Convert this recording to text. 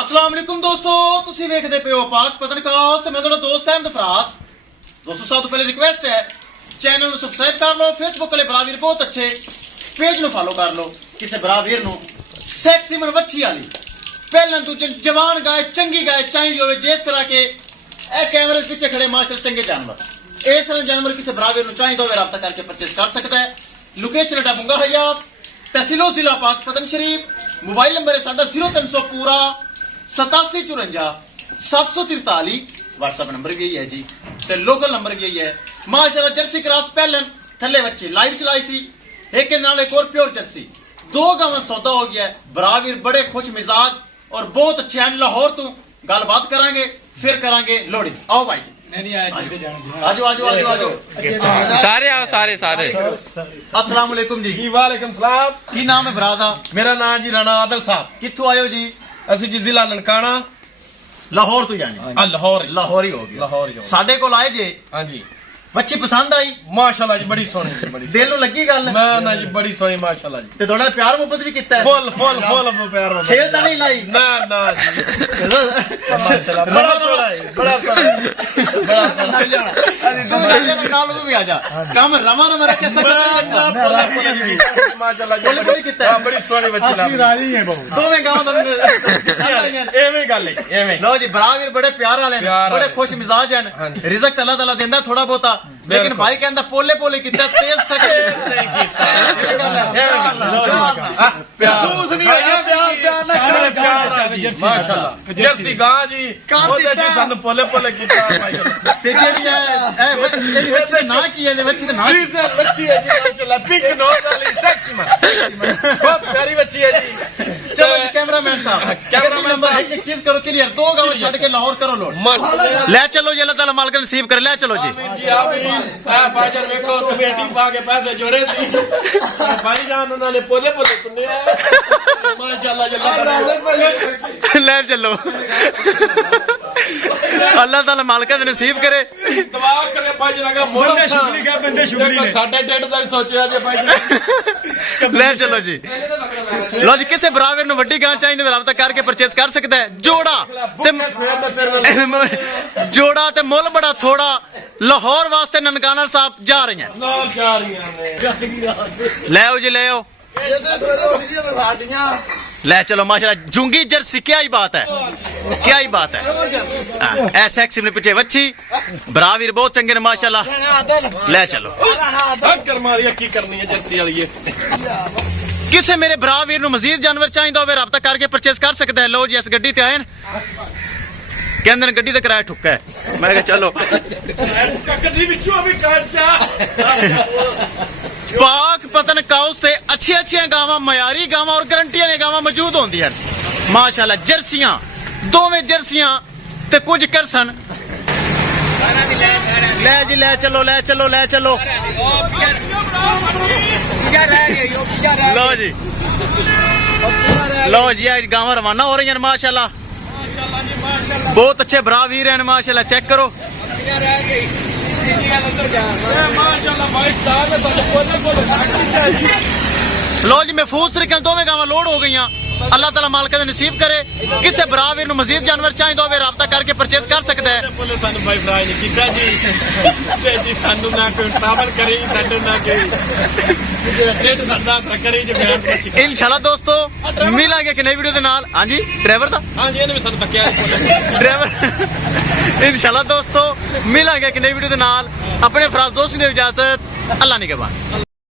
अस्सलाम वालेकुम दोस्तों, तुसी वेखदे पे हो पाक पतनकास्ट ते मैं तुहाडा दोस्त अहमद फराज। दोस्तों सब तो पहले रिक्वेस्ट है चैनल ਨੂੰ सब्सक्राइब कर लो, फेसबुक वाले बरावीर बहुत अच्छे पेज ਨੂੰ फॉलो कर लो। किसी बरावीर ਨੂੰ सैक्सी मन वच्छी वाली पहले दूजे जवान गाय चंगी गाय चाहिए होवे जिस तरह के ए कैमरे पीछे खड़े माशाल्लाह चंगे जानवर इस तरह जानवर किसी बरावीर ਨੂੰ चाहिए होवे राब्ता करके परचेज कर सकता है। लोकेशन है बुंगा हयात तहसीलो जिला पाक पतन शरीफ। मोबाइल नंबर है साडा 0300 पूरा 8754 743। व्हाट्सएप नंबर भी यही है जी ते लोकल नंबर भी यही है। माशाल्लाह जर्सी क्रॉस पहलन थल्ले बच्चे लाइव चलाई सी एक नाल एक और प्योर जर्सी दो गावन सौदा हो गया है। बरावीर बड़े खुश मिजाज और बहुत अच्छे हैं। लाहौर तू गलबात करांगे फिर करांगे लोहड़ी। आओ भाई आजो आजो आजो आजो सारे आओ सारे सारे। अस्सलाम वालेकुम जी। वालेकुम सलाम। की नाम है बरादा? मेरा नाम जी राणा आदल साहब। कित्थों आयो जी? ਅਸੀਂ ਜੀ ਜ਼ਿਲ੍ਹਾ ਨਨਕਾਣਾ लाहौर तो जाने ਲਾਹੌਰ लाहौर ही हो गया। ਲਾਹੌਰ ਹੀ ਹੋ साडे कोल आए जे ਹਾਂਜੀ बच्ची पसंद आई ਮਾਸ਼ਾਅੱਲਾ ਜੀ ਬੜੀ ਸੋਹਣੀ ਜੀ ਬੜੀ दिल नु लगी गल ਮੈਂ ਨਾ ਜੀ ਬੜੀ ਸੋਹਣੀ ਮਾਸ਼ਾਅੱਲਾ ਜੀ ते थोड़ा प्यार मोहब्बत भी कितना है ਫੁੱਲ ਫੁੱਲ ਫੁੱਲ ਪਿਆਰ ਨਾਲ छेल तो नहीं लाई ਨਾ ਨਾ ਜੀ ਮਾਸ਼ਾਅੱਲਾ ਬੜਾ ਸੋਹਣਾ ਹੈ ਬੜਾ ਸੋਹਣਾ ਬੜਾ ਸੋਹਣਾ नाल भी आ जा काम रमा रमा रखे ਮਾਸ਼ਾਅੱਲਾ ਜੀ दिल बड़ी कितना है ਬੜੀ ਸੋਹਣੀ ਬੱਚੀ ਲਾ राजी है बहुत दो में गांव ਐਵੇਂ ਗੱਲ ਹੈ ਐਵੇਂ लो जी बरावीर बड़े प्यार वाले हैं प्यार बड़े वाले। खुश मिजाज हैं हाँ जी। रिज़्क अल्लाह ताला देंदा थोड़ा बहुता लेकिन बिल्कुल। भाई कहंदा पोले पोले कितना तेज सट ਨਹੀਂ ਕੀਤਾ महसूस नहीं होया प्यार ਬੜੇ ਪਿਆਰ ਨਾਲ ਜੀ ਮਾਸ਼ਾਅੱਲਾ ਜਰਸੀ ਗਾਂ ਜੀ ਉਹਦੇ ਜੀ ਸਾਨੂੰ ਪੋਲੇ ਪੋਲੇ ਕੀਤਾ ਮਾਸ਼ਾਅੱਲਾ ਤੇ ਜਿਹੜੀ ਹੈ ਇਹਦੀ ਬੱਚੀ ਦਾ ਨਾਂ ਕੀ ਹੈ? ਇਹਦੀ ਬੱਚੀ ਦਾ ਨਾਂ ਕੀ ਫਰੀਜ਼ਰ ਬੱਚੀ ਹੈ ਜੀ ਮਾਸ਼ਾਅੱਲਾ ਪਿੰਕ ਨੋਜ਼ ਵਾਲੀ ਸੈਕਸੀ ਮਨ ਬਹੁਤ ਪਿਆਰੀ ਬੱਚੀ ਹੈ ਜੀ चलो जी कैमरामैन साहब कैमरामैन नंबर साहब। एक चीज करो क्लियर दो गांव छड़ के लाहौर करो लोड ले चलो जी अल्लाह ताला मालिक नसीब करे ले चलो जी ਜੀ ਆਮੀਨ ਸਾਹਿਬ ਬਾਜਰ ਵੇਖੋ ਕਮੇਟੀ ਪਾ ਕੇ ਪੈਸੇ ਜੋੜੇ ਸੀ ਭਾਈ ਜਾਨ ਉਹਨਾਂ ਨੇ ਪੋਲੇ ਪੋਲੇ ਸੁਣਿਆ ਮਾਸ਼ਾਅੱਲਾ ਜੱਲਾ ले चलो अल्लाह ताला मालिक नसीब करे ਦੁਆ ਕਰੇ ਭਾਈ ਲਗਾ ਮੋੜੇ ਸ਼ੁਕਰੀ ਕਾ ਬੰਦੇ ਸ਼ੁਕਰੀ ਨੇ ਸਾਡੇ ਢਿੱਡ ਦਾ ਵੀ ਸੋਚਿਆ ਜੇ ਭਾਈ ले चलो जी लो जी किसे बराबर नु वड्डी गां चाहिए राबता करके परचेज कर सकता है। जोड़ा ते जोड़ा ते मुल बड़ा थोड़ा लाहौर वास्ते ननकाना साहब जा रही हैं। ਨਾਲ ਜਾ ਰਹੀਆਂ ਨੇ ले आओ जी ले आओ ले चलो माशाल्लाह जूंगी जर्सी क्या ही बात है क्या ही बात है। ऐसे एक्सिम ने पीछे वच्छी बरावीर बहुत चंगे ने माशाल्लाह ले चलो कर मारिया की करनी है जर्सी वाली ये किसे मेरे बरावीर नु मजीद जानवर चाहिए होवे राबता करके परचेज कर सकता है। लो जी इस गड्डी ते आए कहंदे ने गड्डी दा किराया ठुक्का है। मैं कहा चलो ਗੱਡੀ ਵਿੱਚੋਂ ਵੀ ਕਾਂਚਾ पाक पतन काउस से अच्छी अच्छी गावां मयारी गावां और गारंटी वाली गावां मौजूद होंदी हैं माशाल्लाह। जर्सियां दोवें जर्सियां ते कुछ करसन ले जी ले चलो ले चलो ले चलो लो जी लो जी आज गावां रवाना हो रही हैं माशाल्लाह। बहुत अच्छे बरावीर हैं माशाल्लाह चेक करो ਮਾਸ਼ਾਅੱਲਾ ਭਾਈ ਸਟਾਰ ਨੇ ਸਾਡੇ ਪੋਲੇ ਪੋਲੇ लो जी महफूज तरीके दोवें गावां लोड हो गई। अल्लाह ताला मालिक ने नसीब करे किसे बरावीर नु मजीद जानवर चाहिए होवे राबता करके परचेज कर सकता है। ਪੋਲੇ ਸਾਨੂੰ ਭਾਈ ਫਰਾਜ ਨੇ ਕੀਤਾ ਜੀ ਤੇ ਜੀ ਸਾਨੂੰ ਨਾ ਕੋਈ ਤਾਬਰ ਕਰੀ ਸਾਡੇ ਨਾ ਕੋਈ ਜਿਹੜਾ ਡੇਟ ਸਾਡਾ ਕਰੀ ਜੇ ਬਿਆਨ इंशाल्लाह दोस्तों मिलांगे कि नई वीडियो के नाल। हाँ जी ड्राइवर दा ਹਾਂਜੀ ਇਹਨੇ ਵੀ ਸਾਨੂੰ ਤੱਕਿਆ ਪੋਲੇ ड्राइवर इंशाल्लाह दोस्तों मिलांगे कि नई वीडियो के नाल। अपने फराज दोस्त की इजाजत अल्लाह निगहबान।